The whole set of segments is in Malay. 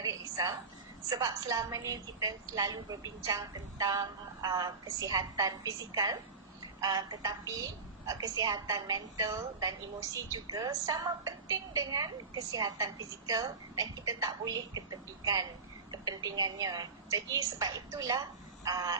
menarik, Isa. Sebab selama ni kita selalu berbincang tentang kesihatan fizikal, tetapi kesihatan mental dan emosi juga sama penting dengan kesihatan fizikal dan kita tak boleh ketepikan kepentingannya. Jadi sebab itulah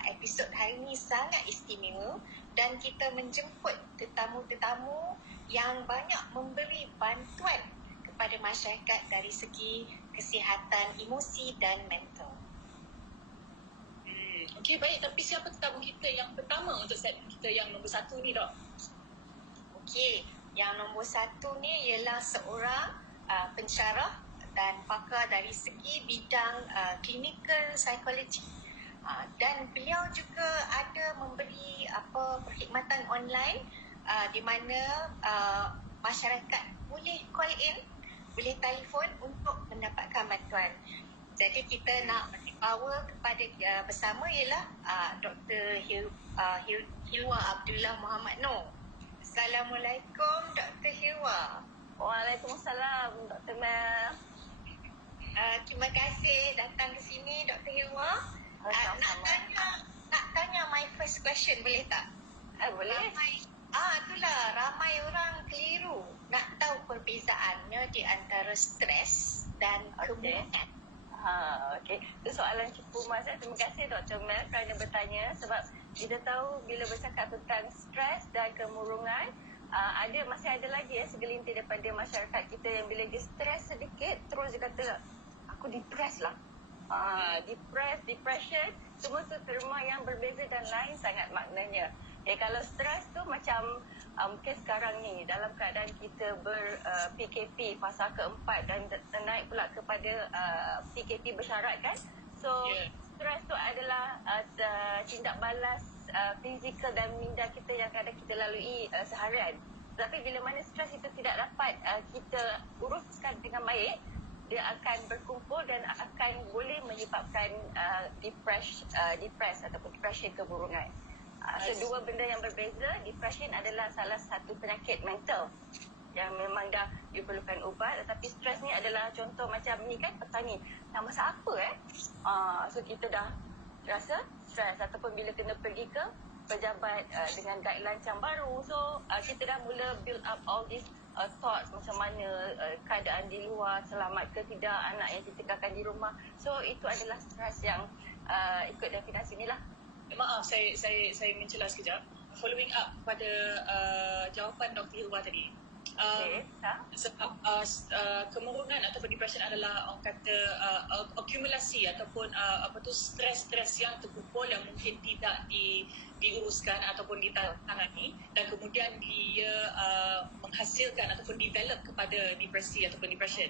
episod hari ini sangat istimewa dan kita menjemput tetamu-tetamu yang banyak memberi bantuan kepada masyarakat dari segi kesihatan emosi dan mental. Okey, baik. Tapi siapa tetamu kita yang pertama untuk segmen kita yang nombor 1 ni, Dok? Okey, yang nombor 1 ni ialah seorang pensyarah dan pakar dari segi bidang clinical psychology. Dan beliau juga ada memberi perkhidmatan online di mana masyarakat boleh call in, boleh telefon untuk mendapatkan bantuan. Jadi kita nak beri power kepada bersama ialah Dr. Hilwa Abdullah Muhammad Noor. Assalamualaikum Dr. Hilwa. Waalaikumsalam Dr. Mel. Terima kasih datang ke sini Dr. Hilwa. Nak tanya my first question, boleh tak? Boleh. Ramai orang keliru nak tahu perbezaannya di antara stres dan kemurungan. Okey. Itu soalan cukup Mas. Terima kasih Dr. Mel kerana bertanya, sebab kita tahu bila bercakap tentang stres dan kemurungan, masih ada lagi segelintir daripada masyarakat kita yang bila dia stres sedikit terus dia kata aku depressed lah. Depression, semua tu terma yang berbeza dan lain sangat maknanya. Kalau stres tu macam mungkin sekarang ni dalam keadaan kita PKP fasa keempat dan naik pula kepada PKP bersyarat kan. So stres tu adalah tindak balas fizikal dan minda kita yang kadang kita lalui seharian. Tapi bila mana stres itu tidak dapat kita uruskan dengan baik, dia akan berkumpul dan akan boleh menyebabkan depres ataupun depression kemurungan. Dua benda yang berbeza. Depression adalah salah satu penyakit mental yang memang dah diperlukan ubat, tetapi stres ni adalah contoh macam ni kan, petani nak masak apa so kita dah rasa stres, ataupun bila kena pergi ke pejabat dengan guideline yang baru, so kita dah mula build up all these thoughts macam mana keadaan di luar, selamat ke tidak anak yang ditinggalkan di rumah. So itu adalah stres yang ikut definisi ni lah. Maaf, saya mencela sekejap. Following up pada jawapan Dr. Hilwa tadi. Sebab kemurungan ataupun depression adalah orang kata akumulasi ataupun stres-stres yang terkumpul yang mungkin tidak diuruskan ataupun ditangani, dan kemudian dia menghasilkan ataupun develop kepada depresi ataupun depression.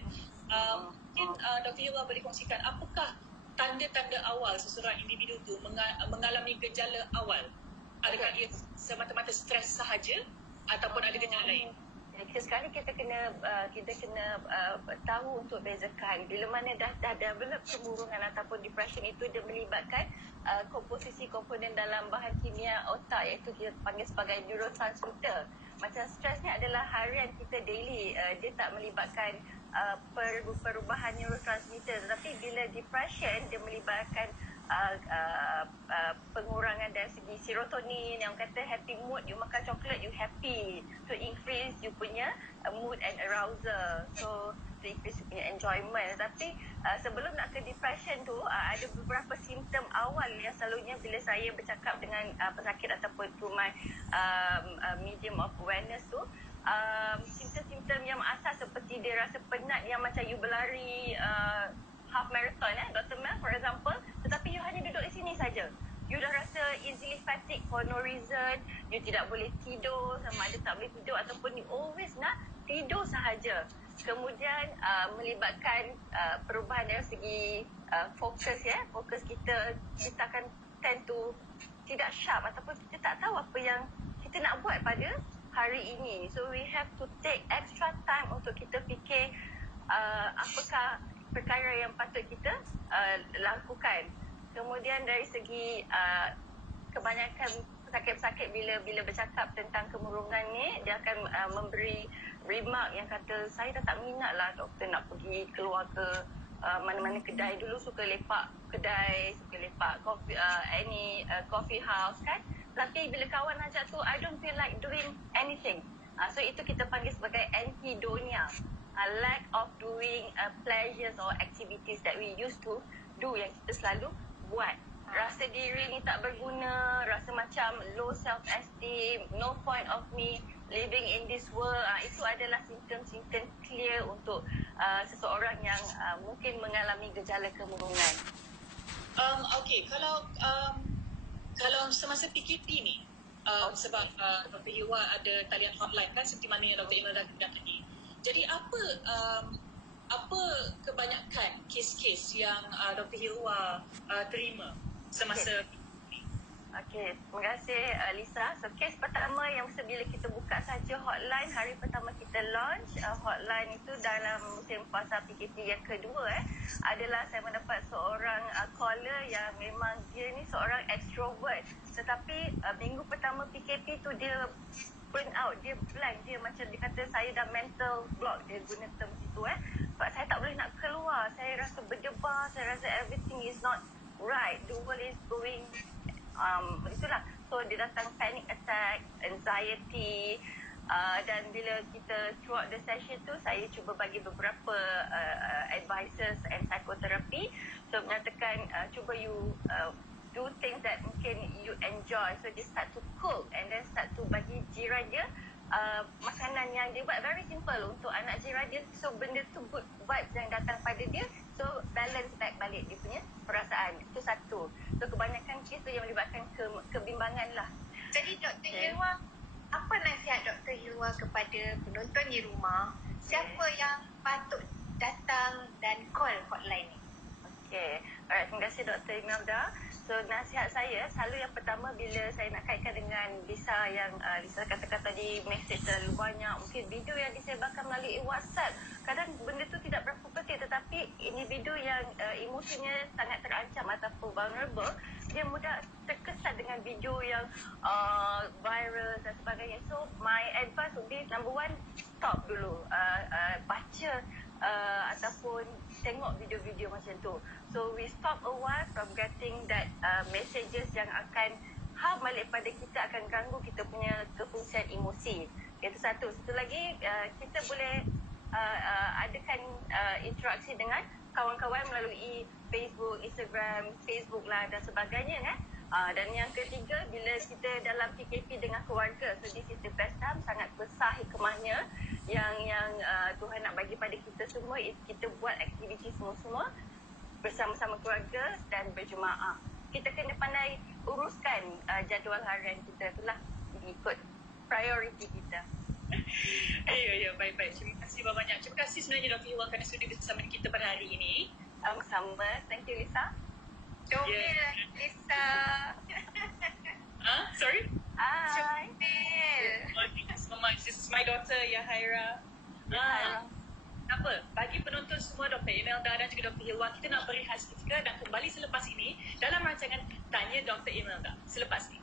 Mungkin Dr. Hilwa boleh kongsikan apakah tanda-tanda awal seseorang individu tu mengalami gejala awal? Adakah ia semata-mata stres sahaja ataupun ada gejala lain? Sekali kita kena tahu untuk bezakan bila mana dah develop kemurungan ataupun depression itu dia melibatkan komposisi komponen dalam bahan kimia otak, iaitu kita panggil sebagai neurotransmitter. Macam stres ni adalah harian kita daily, dia tak melibatkan perubahan neurotransmitter, tetapi bila depression dia melibatkan pengurangan dari segi serotonin, yang kata happy mood, you makan coklat you happy, to increase you punya mood and arousal, so to increase you punya enjoyment. Tapi sebelum nak ke depression tu ada beberapa simptom awal yang selalunya bila saya bercakap dengan pesakit ataupun through my medium of awareness tu, simptom-simptom yang asal seperti dia rasa penat yang macam you berlari half marathon Dr. Mel for example, tetapi you hanya duduk di sini saja. You dah rasa easily fatigued for no reason, you tidak boleh tidur, sama ada tak boleh tidur ataupun you always nak tidur sahaja. Kemudian melibatkan perubahan dari segi fokus kita akan tend to tidak sharp ataupun kita tak tahu apa yang kita nak buat pada hari ini. So we have to take extra time untuk kita fikir apakah perkara yang patut kita lakukan. Kemudian dari segi kebanyakan pesakit-pesakit bila bercakap tentang kemurungan ni, dia akan memberi remark yang kata saya dah tak minat lah doktor nak pergi keluar ke mana-mana kedai dulu suka lepak coffee house kan. Tapi bila kawan ajak tu, I don't feel like doing anything. So itu kita panggil sebagai anhedonia. Lack of doing pleasures or activities that we used to do, yang kita selalu buat. Rasa diri ni tak berguna, rasa macam low self-esteem, no point of me living in this world. Itu adalah simptom-simptom clear untuk seseorang yang mungkin mengalami gejala kemurungan. Okay, kalau semasa PKP ni, sebab Dr. Hirwa ada talian hotline kan, seperti mana yang Dr. Imelda bilang tadi. Jadi apa kebanyakan kes-kes yang Dr. Hirwa terima semasa Okey, terima kasih Lisa. So, kes pertama yang bila kita buka saja hotline, hari pertama kita launch hotline itu dalam musim puasa PKP yang kedua adalah saya mendapat seorang caller yang memang dia ni seorang extrovert. Tetapi minggu pertama PKP tu dia burn out, dia blank, dia macam dia kata saya dah mental block, dia guna term situ sebab saya tak boleh nak keluar, saya rasa berdebar, saya rasa everything is not right, the world is going itulah. So dia datang panic attack, anxiety, dan bila kita throughout the session tu saya cuba bagi beberapa advices and psychotherapy. So menyatakan cuba you do things that mungkin you enjoy. So dia start to cook and then start to bagi jiran dia makanan yang dia buat very simple untuk anak jiran dia. So benda tu good vibes yang datang pada dia. So balance back balik dia punya perasaan. Itu satu. So kebanyakan kes tu yang melibatkan kebimbangan lah. Jadi Dr. Hirwa, apa nasihat Dr. Hirwa kepada penonton di rumah? Siapa yang patut datang dan call hotline ni? Okay. Alright, terima kasih Dr. Imelda. So nasihat saya, selalu yang pertama bila saya nak kaitkan dengan Lisa yang Lisa katakan tadi mesej terlalu banyak, mungkin video yang disebarkan melalui WhatsApp, kadang benda tu tidak berapa penting, tetapi individu yang emosinya sangat terancam ataupun vulnerable, dia mudah terkesan dengan video yang viral dan sebagainya. So my advice would be, number one, stop dulu, baca ataupun tengok video-video macam tu. So we stop a while from getting that messages yang akan harm balik pada kita, akan ganggu kita punya kefungsian emosi. Itu satu. Satu lagi, kita boleh adakan interaksi dengan kawan-kawan melalui Facebook, Instagram, Facebook lah dan sebagainya kan. Dan yang ketiga, bila kita dalam PKP dengan keluarga, so this is the best time, sangat besar hikmahnya yang Tuhan nak bagi pada kita semua, kita buat aktiviti semua-semua bersama-sama keluarga dan berjemaah. Kita kena pandai uruskan jadual harian kita, itulah ikut prioriti kita. Ya, baik-baik. Terima kasih banyak. Terima kasih sebenarnya Dr. Hirwa kerana sudi bersama kita pada hari ini. Sama-sama. Thank you, Lisa. Comel Lisa. Sorry? Hi. Comel. Thank you so much. This is my daughter, Yahaira. Apa? Bagi penonton semua, Dr. Imelda dan juga Dr. Hirwa, kita nak berehat seketika dan kembali selepas ini dalam rancangan Tanya Dr. Imelda. Selepas ini.